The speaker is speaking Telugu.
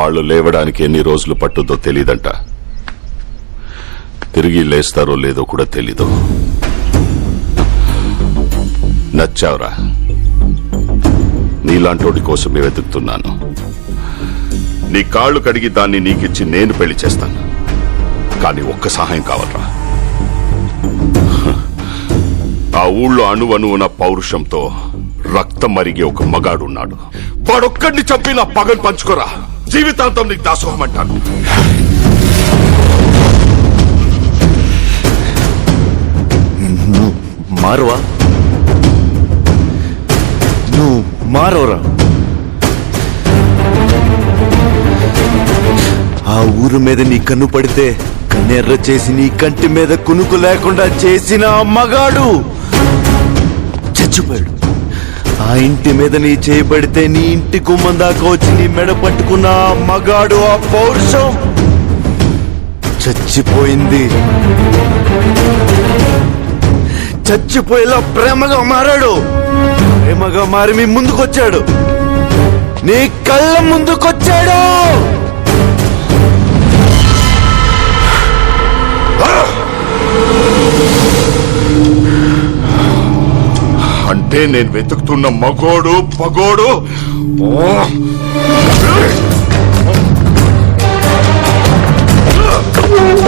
వాళ్ళు లేవడానికి ఎన్ని రోజులు పట్టుద్దో తెలీదంట. తిరిగి లేస్తారో లేదో కూడా తెలీదు. నచ్చావురా, నీలాంటోడి కోసమే వెతుకుతున్నాను. నీ కాళ్ళు కడిగి దాన్ని నీకిచ్చి నేను పెళ్లి చేస్తాను. కానీ ఒక్క సహాయం కావాలరా. ఆ ఊళ్ళో అణువణువున పౌరుషంతో రక్తం మరిగే ఒక మగాడున్నాడు. వాడొక్కడిని చంపి నా పగను పంచుకోరా. జీవితాంతం నీకు దాసోహం అంటాను. మారువా? నువ్వు మారవరా? ఆ ఊరు మీద నీ కన్ను పడితే కన్నెర్ర చేసి నీ కంటి మీద కునుకు లేకుండా చేసిన ఆ మగాడు చచ్చిపోయాడు. ఆ ఇంటి మీద నీ చేయబడితే నీ ఇంటి గుమ్మం దాకా వచ్చి నీ మెడ పట్టుకున్న ఆ మగాడు, ఆ పౌరుషం చచ్చిపోయింది. చచ్చిపోయేలా ప్రేమగా మారాడు. ప్రేమగా మారి మీ ముందుకొచ్చాడు. నీ కళ్ళ ముందుకొచ్చాడు. అంటే నేను వెతుకుతున్న మగోడు పగోడు